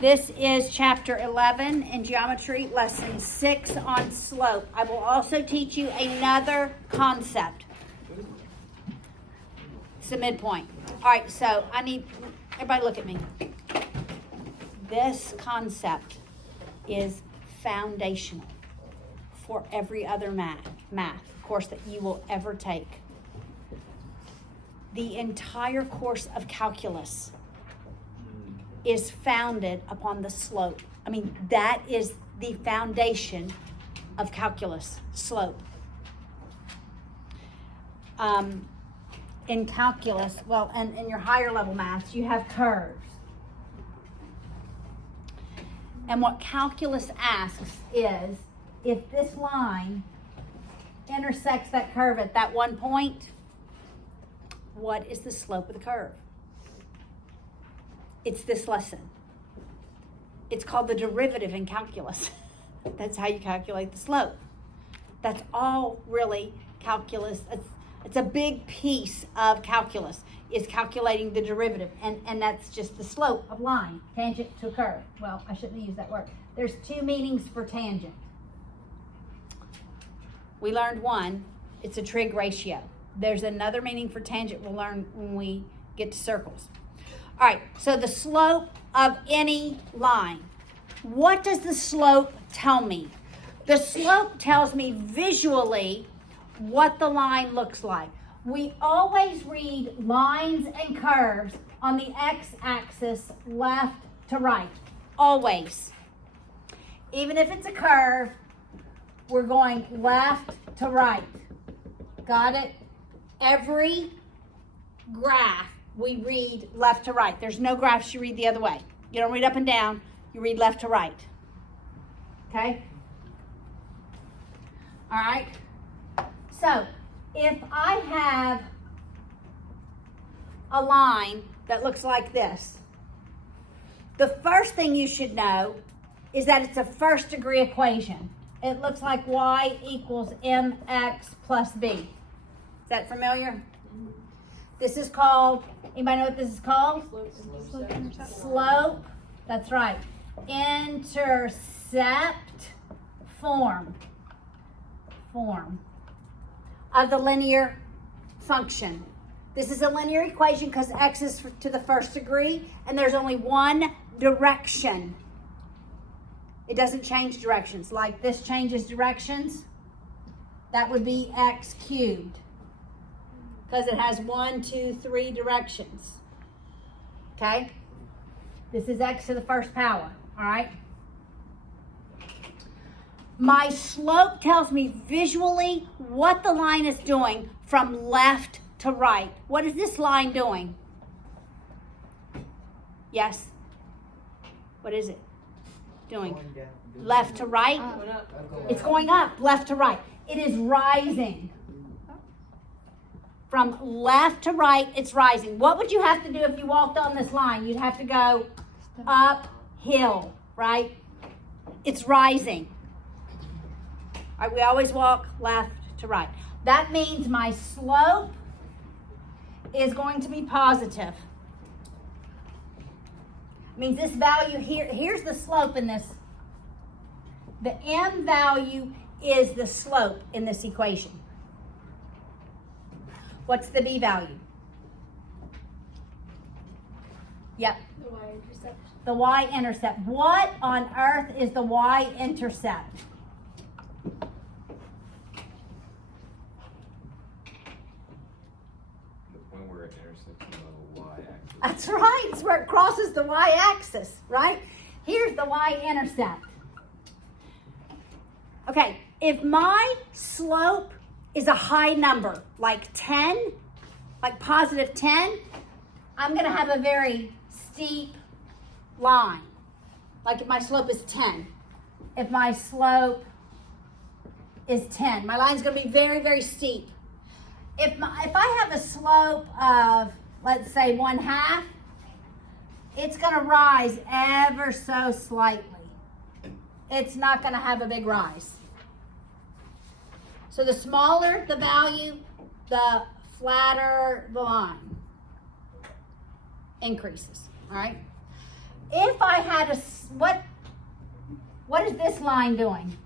This is chapter 11 in geometry, lesson 6 on slope. I will also teach you another concept. It's the midpoint. All right, so I need everybody look at me. This concept is foundational for every other math course that you will ever take. The entire course of calculus is founded upon the slope. I mean, that is the foundation of calculus, slope. In calculus, well, and in your higher level maths, you have curves. And what calculus asks is, if this line intersects that curve at that one point, what is the slope of the curve? It's this lesson. It's called the derivative in calculus. That's how you calculate the slope. That's all really calculus. It's a big piece of calculus, is calculating the derivative. And that's just the slope of line, tangent to a curve. Well, I shouldn't have used that word. There's two meanings for tangent. We learned one, it's a trig ratio. There's another meaning for tangent we'll learn when we get to circles. All right, so the slope of any line. What does the slope tell me? The slope tells me visually what the line looks like. We always read lines and curves on the x-axis left to right. Always. Even if it's a curve, we're going left to right. Got it? Every graph we read left to right. There's no graphs you read the other way. You don't read up and down, you read left to right. Okay? All right? So, if I have a line that looks like this, the first thing you should know is that it's a first degree equation. It looks like y equals mx plus b. Is that familiar? This is called, anybody know what this is called? Slope. That's right. Intercept form of the linear function. This is a linear equation because x is to the first degree and there's only one direction. It doesn't change directions. Like this changes directions, that would be x cubed. Because it has 1, 2, 3 directions. Okay? This is x to the first power. All right? My slope tells me visually what the line is doing from left to right. What is this line doing? Yes? What is it doing? Left to right? It's going up, left to right. It is rising. From left to right, it's rising. What would you have to do if you walked on this line? You'd have to go uphill, right? It's rising. All right, we always walk left to right. That means my slope is going to be positive. It means this value here, here's the slope in this. The m value is the slope in this equation. What's the b value? Yep. The y-intercept. The y-intercept. What on earth is the y-intercept? The point where it intersects the y-axis. That's right. It's where it crosses the y-axis, right? Here's the y-intercept. Okay, if my slope is a high number, like 10, like positive 10, I'm going to have a very steep line. Like if my slope is 10. If my slope is 10, my line's going to be very, very steep. If I have a slope of, let's say, 1/2, it's going to rise ever so slightly. It's not going to have a big rise. So the smaller the value, the flatter the line increases, all right? if I had what is this line doing?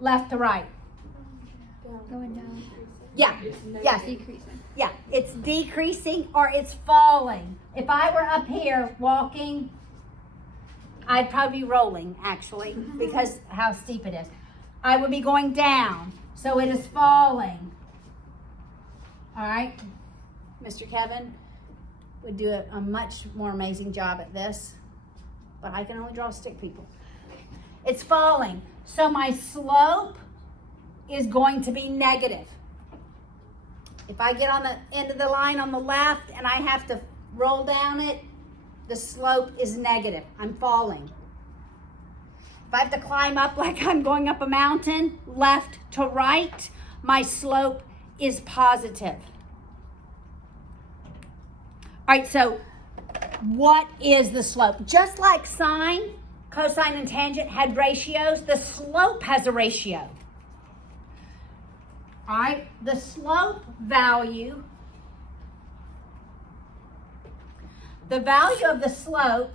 Left to right? Going down. Yeah, yes, Decreasing. yeah, it's decreasing or it's falling. If I were up here walking, I'd probably be rolling actually because how steep it is. I would be going down, so it is falling. All right, Mr. Kevin would do a much more amazing job at this, but I can only draw stick people. It's falling, so my slope is going to be negative. If I get on the end of the line on the left and I have to roll down it, the slope is negative. I'm falling. If I have to climb up like I'm going up a mountain, left to right, my slope is positive. All right, so what is the slope? Just like sine, cosine, and tangent had ratios, the slope has a ratio. All right, the slope value, the value of the slope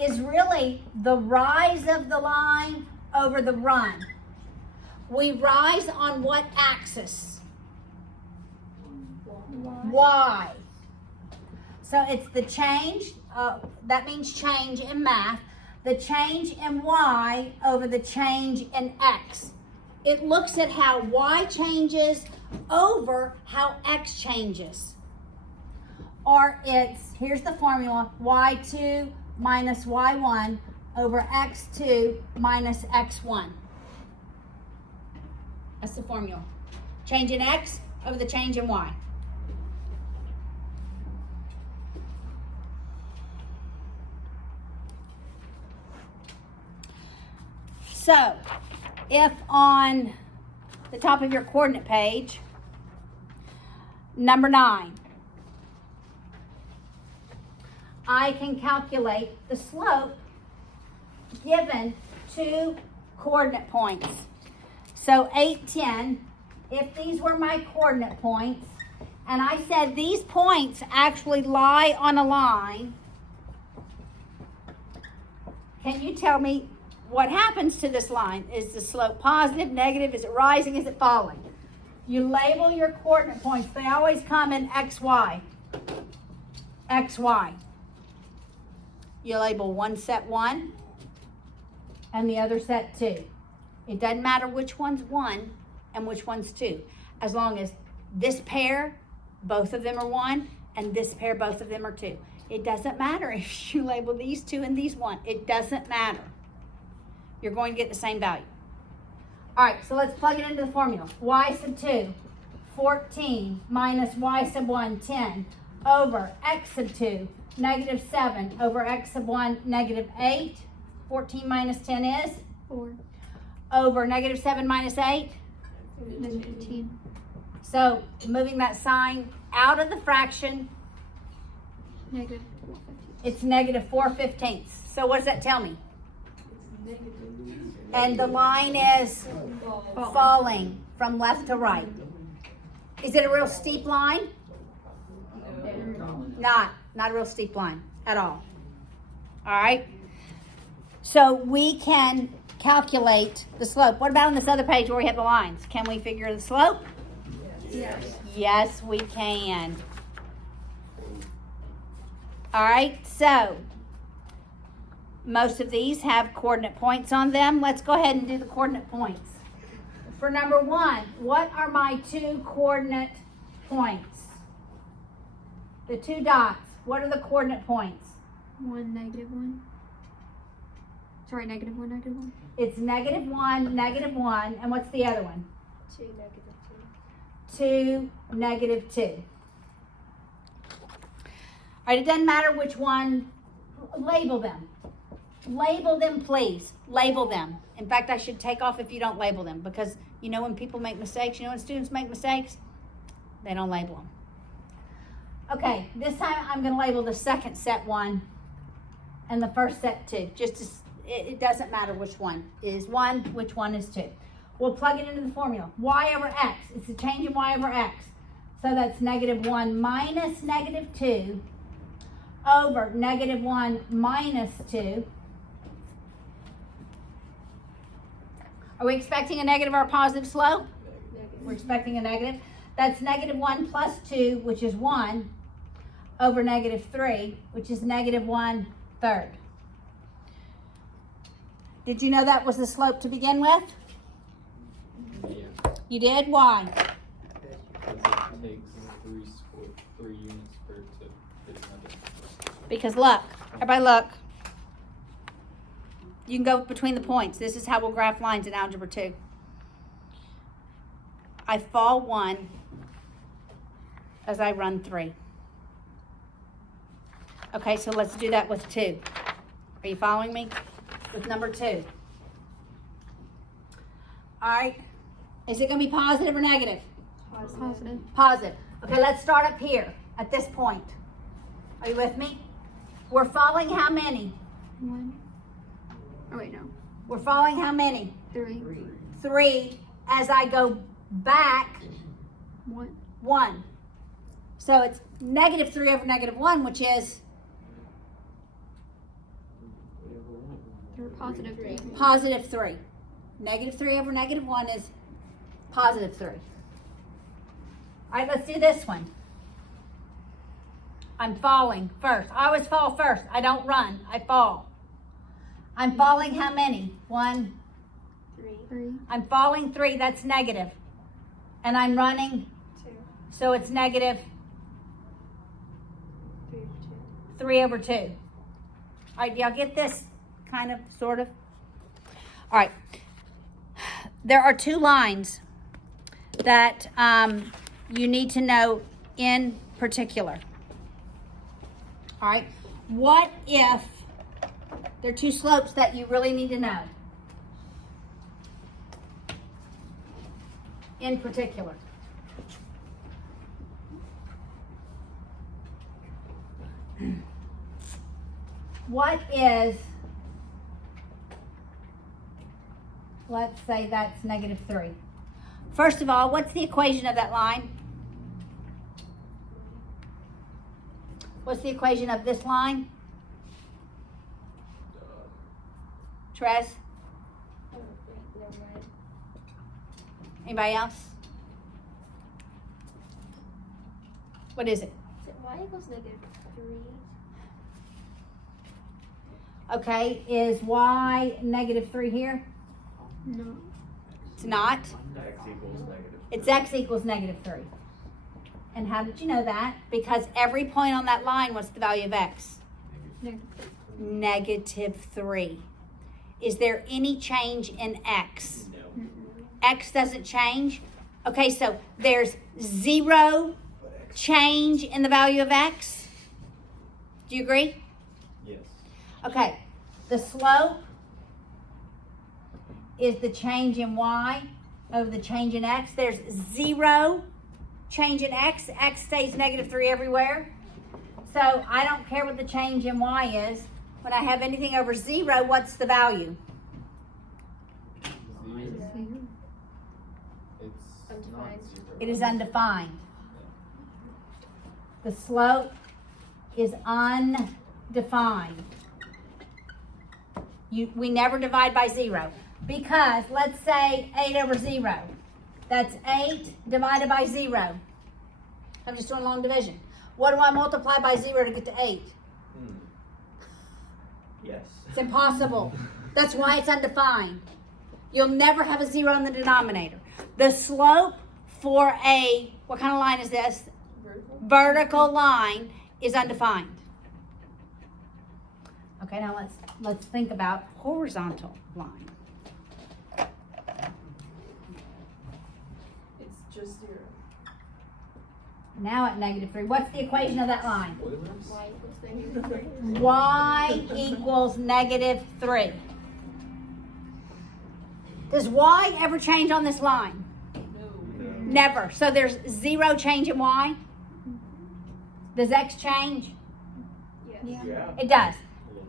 is really the rise of the line over the run. We rise on what axis? Y. So it's the change, that means change in math, the change in Y over the change in X. It looks at how Y changes over how X changes. Or it's, here's the formula, Y2 minus Y1 over X2 minus X1. That's the formula. Change in X over the change in Y. So, if on the top of your coordinate page, number 9, I can calculate the slope given 2 coordinate points. So 8, 10, if these were my coordinate points, and I said these points actually lie on a line, can you tell me what happens to this line? Is the slope positive, negative? Is it rising? Is it falling? You label your coordinate points. They always come in XY. XY. You label one set 1 and the other set 2. It doesn't matter which one's 1 and which one's 2. As long as this pair, both of them are 1, and this pair, both of them are 2. It doesn't matter if you label these 2 and these 1. It doesn't matter. You're going to get the same value. All right, so let's plug it into the formula. Y sub 2, 14 minus Y sub 1, 10 over X sub 2, negative 7 over X sub 1, negative 8. 14 minus 10 is? 4. Over negative 7 minus 8? Negative 15. So moving that sign out of the fraction, Negative 4/15. it's negative 4/15. So what does that tell me? And the line is falling from left to right. Is it a real steep line? Not a real steep line at all. All right. So we can calculate the slope. What about on this other page where we have the lines? Can we figure the slope? Yes. Yes, we can. All right, so most of these have coordinate points on them. Let's go ahead and do the coordinate points. For number 1, what are my 2 coordinate points? The 2 dots, what are the coordinate points? 1, negative 1. Sorry, negative 1, negative 1. It's negative 1, negative 1, and what's the other one? 2, negative 2, negative 2. All right, it doesn't matter which one, label them. Label them, please. Label them. In fact, I should take off if you don't label them, because you know when people make mistakes, you know when students make mistakes, they don't label them. Okay, this time I'm going to label the second set 1 and the first set 2. Just to, it doesn't matter which one is 1, which one is 2. We'll plug it into the formula. Y over X. It's a change in Y over X. So that's negative 1 minus negative 2 over negative 1 minus 2. Are we expecting a negative or a positive slope? We're expecting a negative. That's negative 1 plus 2, which is 1, over negative 3, which is negative 1/3. Did you know that was the slope to begin with? Yeah. You did? Why? Because it takes three units for it to hit another. Because look, everybody look. You can go between the points. This is how we'll graph lines in Algebra 2. I fall 1 as I run 3. Okay, so let's do that with 2. Are you following me? With number 2. All right. Is it going to be positive or negative? Positive. Positive. Okay, let's start up here at this point. Are you with me? We're falling how many? 1. Oh wait, no. We're falling how many? 3. 3 as I go back 1. 1. So it's negative 3 over negative 1, which is Positive 3. positive 3. Negative 3 over negative 1 is positive 3. All right, let's do this one. I'm falling first. I always fall first. I don't run. I fall. I'm falling how many? 1. 3. I'm falling 3. That's negative. And I'm running 2. so it's negative 3 over 2. 3 over 2. All right, y'all get this? Kind of, sort of. All right. There are 2 lines that you need to know in particular. All right. What if there are 2 slopes that you really need to know in particular? What is, let's say that's negative 3. First of all, what's the equation of that line? What's the equation of this line? Trez? Oh, wait, never mind. Anybody else? What is it? Is it y equals negative 3? Okay, is y negative 3 here? No. It's not. X equals negative. It's x equals negative 3. And how did you know that? Because every point on that line, what's the value of x? Negative. Negative 3. Is there any change in x? No. X doesn't change. Okay, so there's 0 change in the value of x. Do you agree? Yes. Okay, the slope is the change in y over the change in x. There's 0 change in x. X stays negative 3 everywhere. So I don't care what the change in y is. When I have anything over 0, what's the value? Zero. It's Undefined. not 0. It is undefined. The slope is undefined. We never divide by 0. Because, let's say 8 over 0. That's 8 divided by 0. I'm just doing long division. What do I multiply by 0 to get to 8? Yes. It's impossible. That's why it's undefined. You'll never have a 0 in the denominator. The slope for a, what kind of line is this? Vertical. Vertical line is undefined. Okay, now let's think about horizontal line. It's just 0. Now at negative 3. What's the equation of that line? Y equals negative 3. Y equals negative 3. Does y ever change on this line? No. Never. So there's 0 change in y? Does x change? Yes. Yeah. It does.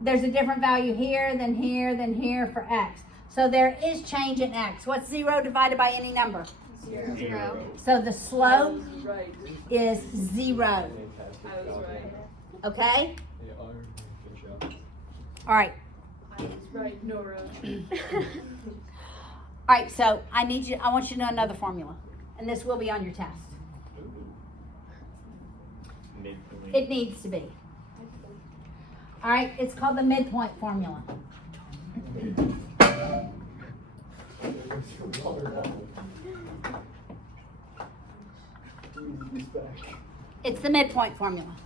There's a different value here, than here, than here for x. So there is change in x. What's 0 divided by any number? 0. So the slope Right. is 0. I was right. Okay? Yeah. All right. I was right, Nora. All right, so I want you to know another formula. And this will be on your test. Midpoint. It needs to be. All right, it's called the midpoint formula. It's the midpoint formula.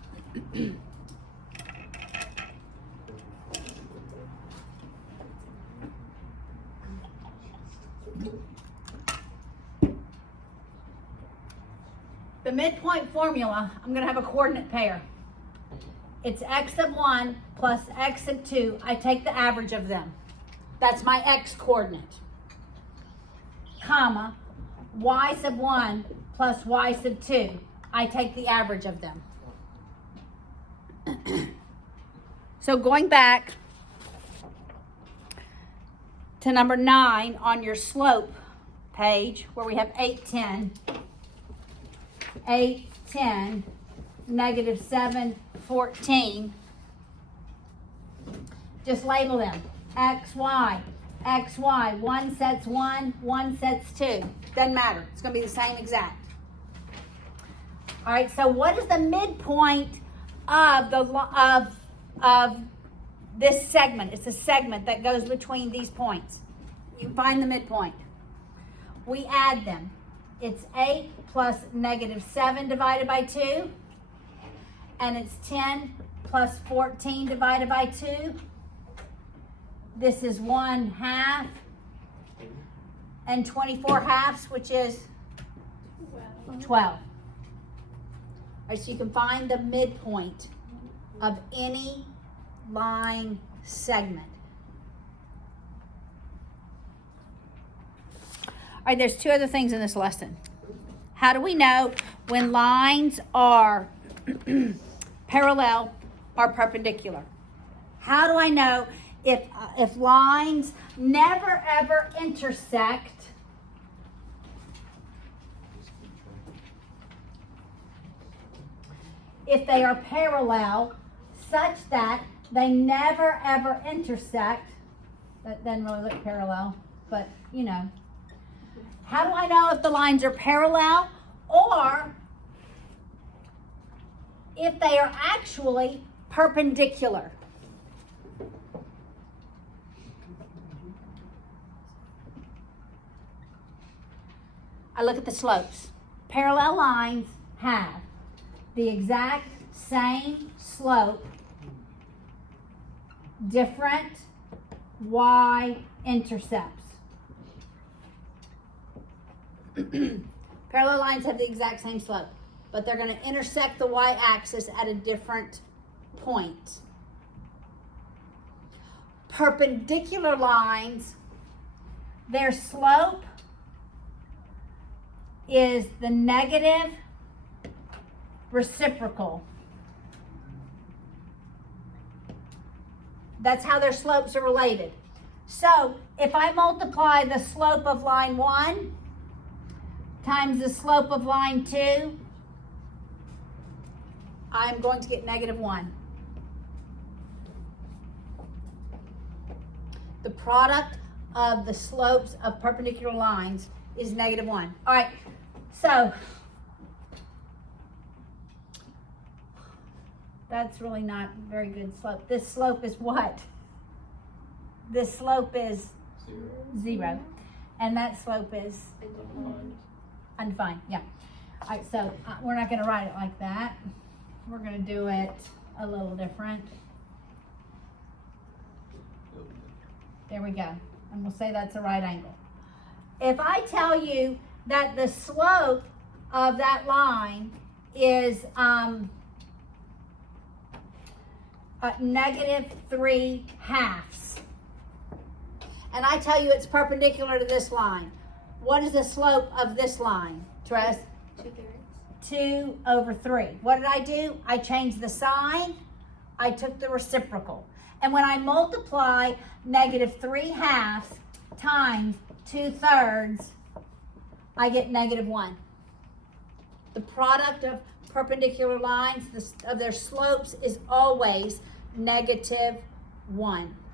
The midpoint formula, I'm going to have a coordinate pair. It's x sub 1 plus x sub 2. I take the average of them. That's my x coordinate. Comma, y sub 1 plus y sub 2. I take the average of them. So going back to number 9 on your slope page where we have 8, 10, 8, 10, negative 7, 14. Just label them. X, Y, X, Y. One sets 1, one sets 2. Doesn't matter. It's going to be the same exact. All right, so what is the midpoint of of this segment? It's a segment that goes between these points. You find the midpoint. We add them. It's 8 plus negative 7 divided by 2. And it's 10 plus 14 divided by 2. This is 1/2. And 24 halves, which is 12. All right, so you can find the midpoint of any line segment. All right, there's two other things in this lesson. How do we know when lines are parallel or perpendicular? How do I know if lines never ever intersect if they are parallel such that they never ever intersect? That doesn't really look parallel, but you know. How do I know if the lines are parallel or if they are actually perpendicular? I look at the slopes. Parallel lines have the exact same slope, different y-intercepts. Parallel lines have the exact same slope, but they're going to intersect the y-axis at a different point. Perpendicular lines, their slope is the negative reciprocal. That's how their slopes are related. So if I multiply the slope of line 1 times the slope of line 2, I'm going to get negative 1. The product of the slopes of perpendicular lines is negative 1. All right, so that's really not very good slope. This slope is what? This slope is 0. And that slope is undefined, yeah. All right, so we're not going to write it like that. We're going to do it a little different. There we go. And we'll say that's a right angle. If I tell you that the slope of that line is negative 3/2, and I tell you it's perpendicular to this line, what is the slope of this line, Tress? 2 over 3. What did I do? I changed the sign. I took the reciprocal. And when I multiply negative 3/2 times 2/3, I get negative 1. The product of perpendicular lines, of their slopes, is always negative 1.